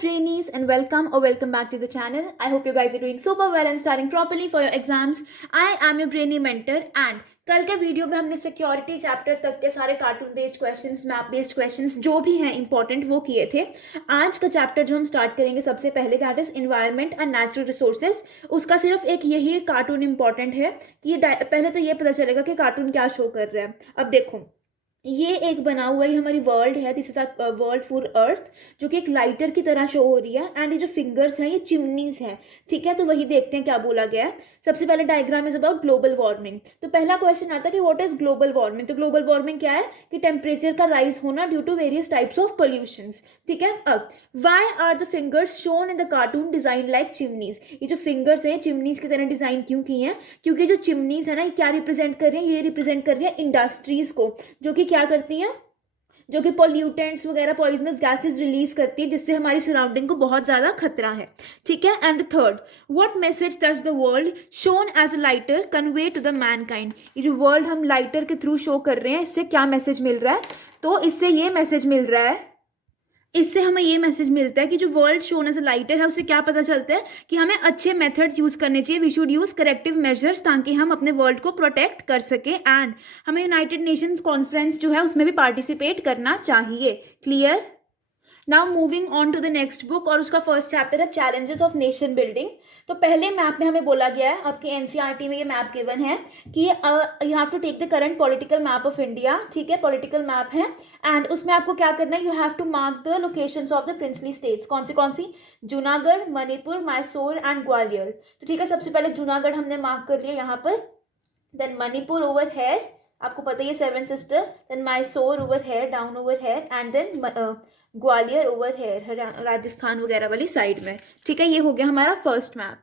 trainees and welcome back to the channel. I hope you guys are doing super well and studying properly for your exams. I am your trainee mentor and कल के video में हमने security chapter तक के सारे cartoon based questions, map based questions जो भी हैं इंपॉर्टेंट वो किए थे. आज का चैप्टर जो हम स्टार्ट करेंगे सबसे पहले that is environment and natural resources. उसका सिर्फ एक यही कार्टून इंपॉर्टेंट है कि पहले तो ये पता चलेगा कि कार्टून क्या शो कर रहा है. अब देखो ये एक बना हुआ है, हमारी वर्ल्ड है, this is world for earth, जो कि एक लाइटर की तरह शो हो रही है. एंड ये जो फिंगर्स हैं ये चिमनीज हैं. ठीक है, तो वही देखते हैं क्या बोला गया है. सबसे पहले diagram is about global warming. तो पहला क्वेश्चन आता है कि व्हाट इज ग्लोबल वार्मिंग. तो ग्लोबल वार्मिंग क्या है कि टेम्परेचर का राइज होना due to various types of pollutions. ठीक है, अब why are the fingers shown in the cartoon design like chimneys. ये जो फिंगर्स हैं चिमनीज की तरह डिजाइन क्यों की हैं? क्योंकि जो चिमनीज है ना ये क्या रिप्रेजेंट कर रही है? ये रिप्रेजेंट कर रही है इंडस्ट्रीज को, जो कि क्या करती हैं, जो कि पॉल्यूटेंट्स वगैरह पॉइजनस गैसेस रिलीज करती है, जिससे हमारी सराउंडिंग को बहुत ज़्यादा खतरा है. ठीक है, and the third, what message does the world shown as a lighter convey to the mankind. ये जो वर्ल्ड हम लाइटर के थ्रू शो कर रहे हैं इससे क्या मैसेज मिल रहा है? तो इससे ये मैसेज मिल रहा है, इससे हमें ये मैसेज मिलता है कि जो world shown as a lighter है उससे क्या पता चलता है कि हमें अच्छे मेथड्स यूज करने चाहिए. We should use corrective measures ताकि हम अपने वर्ल्ड को प्रोटेक्ट कर सकें. एंड हमें यूनाइटेड नेशंस कॉन्फ्रेंस जो है उसमें भी पार्टिसिपेट करना चाहिए. Clear? Now moving on to the next book, और उसका फर्स्ट चैप्टर है चैलेंजेस ऑफ नेशन बिल्डिंग. तो पहले मैप में हमें बोला गया है, आपके एनसीईआरटी में ये मैप गिवन है कि you have to take the current political map of India. ठीक है, पॉलिटिकल मैप है एंड उसमें आपको क्या करना है, you have to mark the locations of the princely states. कौन सी? जूनागढ़, मणिपुर, मैसूर एंड ग्वालियर. तो ठीक है, सबसे पहले जूनागढ़ हमने मार्क कर लिया यहाँ पर, देन मणिपुर ओवर हेयर, आपको पता है seven sister, then Mysore over here, down over here, and then Gwalior over here, Rajasthan वगैरह वाली साइड में. ठीक है, ये हो गया हमारा फर्स्ट मैप.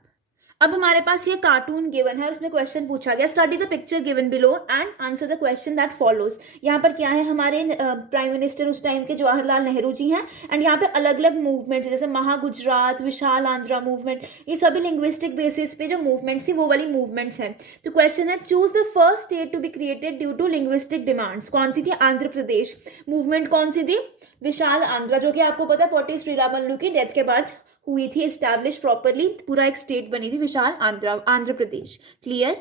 अब हमारे पास ये कार्टून गिवन है, उसमें क्वेश्चन पूछा गया, study the picture given below and answer the question that follows. यहाँ पर क्या है, हमारे प्राइम मिनिस्टर उस टाइम के जवाहरलाल नेहरू जी हैं एंड यहाँ पे अलग अलग मूवमेंट्स जैसे महागुजरात, विशाल आंध्रा मूवमेंट, ये सभी लिंग्विस्टिक बेसिस पे जो मूवमेंट्स थी वो वाली मूवमेंट्स हैं. तो क्वेश्चन है, choose the first state to be created due to linguistic demands. कौन सी थी? आंध्र प्रदेश. मूवमेंट कौन सी थी? विशाल आंध्रा, जो कि आपको पता है पोटी श्रीरामल्लू की डेथ के बाद हुई थी, एस्टैब्लिश प्रॉपरली, पूरा एक स्टेट बनी थी विशाल आंध्र प्रदेश. क्लियर?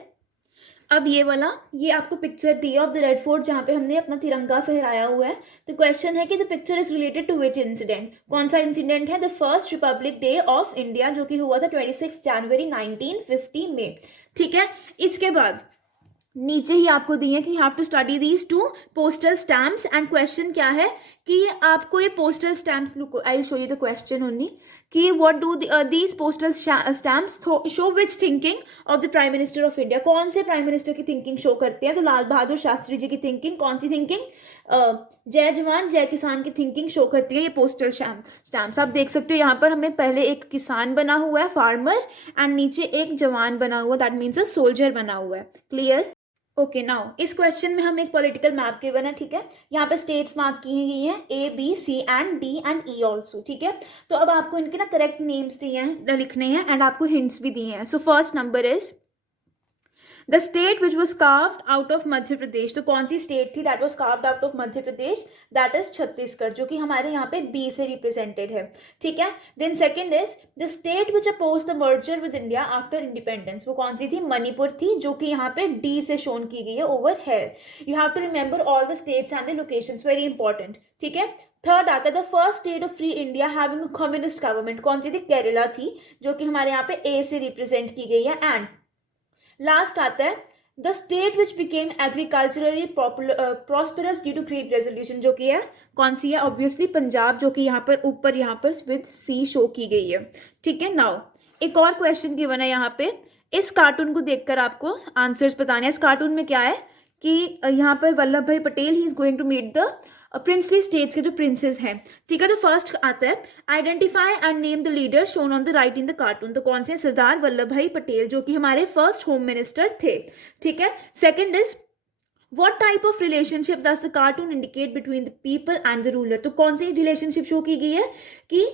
अब ये वाला, ये आपको picture the of the red fort जहाँ पे हमने अपना तिरंगा फहराया हुआ है. तो क्वेश्चन है कि the picture is related to which incident. कौन सा इंसिडेंट है? The first republic day of India, जो कि हुआ था 26 जनवरी 1950 में. ठीक है, इसके बाद नीचे ही आपको दिए हैं कि you have to study these two postal stamps. And question क्या है कि आपको ये postal stamps, look I show you the question only, कि what do these postal stamps show which thinking of the prime minister of India. कौन से prime minister की thinking show करते हैं? तो लाल बहादुर शास्त्री जी की थिंकिंग. कौन सी थिंकिंग? जय जवान जय किसान की थिंकिंग शो करती है ये पोस्टल स्टैम्प्स. आप देख सकते हो यहाँ पर हमें पहले एक किसान बना हुआ है, फार्मर, एंड नीचे एक जवान बना हुआ, दैट मीन्स अ सोल्जर बना हुआ है. क्लियर? ओके, नाउ इस क्वेश्चन में हम एक पॉलिटिकल मैप गिवन है. ठीक है, यहाँ पे स्टेट्स मार्क की गई हैं A, B, C and D and E also. ठीक है, तो अब आपको इनके ना करेक्ट नेम्स दिए हैं, लिखने हैं, एंड आपको हिंट्स भी दिए हैं. So first number is the state which was carved out of Madhya Pradesh. तो कौन सी स्टेट थी that was carved out of Madhya Pradesh? That is Chhattisgarh, जो कि हमारे यहाँ पे बी से रिप्रेजेंटेड है. ठीक है, then second is the state which oppose the merger with India after independence. वो कौन सी थी? मणिपुर थी, जो कि यहाँ पे डी से शोन की गई है over here. You have to remember all the states and the locations, very important. ठीक है, थर्ड आता है the first state of free India having a communist government. कौन सी थी? केरला थी, जो कि हमारे यहाँ पे ए से रिप्रेजेंट की गई है. एंड लास्ट आता है the state which became agriculturally prosperous due to great resolution, जो कि है कौन सी है? ऑब्वियसली पंजाब, जो कि यहाँ पर ऊपर यहाँ पर विद सी शो की गई है. ठीक है, नाउ एक और क्वेश्चन गिवन है यहाँ पे. इस कार्टून को देखकर आपको आंसर्स बताने हैं. इस कार्टून में क्या है कि यहाँ पर Vallabh Bhai Patel he is going to meet the princely states के जो प्रिंसेस हैं. ठीक है, तो फर्स्ट आता है identify and name the leader shown on the right in the cartoon. तो कौन से? सरदार वल्लभ भाई पटेल, जो कि हमारे फर्स्ट होम मिनिस्टर थे. ठीक है, second is What type of relationship does the cartoon indicate between the people and the ruler. तो कौन सी रिलेशनशिप शो की गई है कि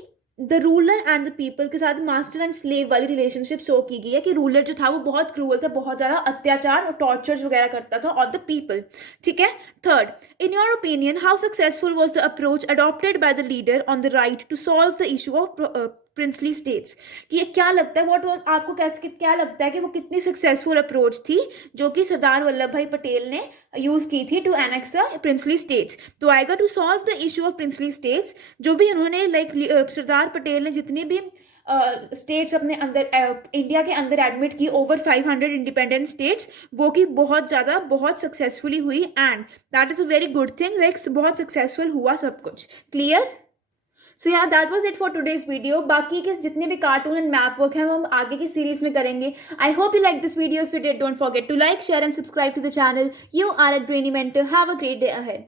the ruler and the people के साथ मास्टर एंड स्लेव वाली रिलेशनशिप शो की गई है कि रूलर जो था वो बहुत क्रूअल था, बहुत ज़्यादा अत्याचार और टॉर्चर्स वगैरह करता था और द पीपल। ठीक है। Third, in your opinion how successful was the approach adopted by the leader on the right to solve the issue of princely states, कि ये क्या लगता है, व्हाट आपको कैसे क्या लगता है कि वो कितनी सक्सेसफुल अप्रोच थी जो कि सरदार वल्लभ भाई पटेल ने यूज़ की थी to annex the princely states. तो आएगा to solve the issue of princely states, जो भी उन्होंने सरदार पटेल ने जितनी भी स्टेट्स अपने अंदर इंडिया के अंदर एडमिट की, ओवर 500 इंडिपेंडेंट स्टेट्स, वो कि बहुत ज़्यादा बहुत सक्सेसफुली हुई and that is a very good thing, like बहुत सक्सेसफुल हुआ सब कुछ। क्लियर? सो यार that was it for today's video. बाकी के जितने भी कार्टून एंड मैप वर्क हैं वो हम आगे की सीरीज में करेंगे। I hope you like this video. If you did, don't forget to like, share and subscribe to the channel. You are at Brainy Mentor. Have a great day ahead.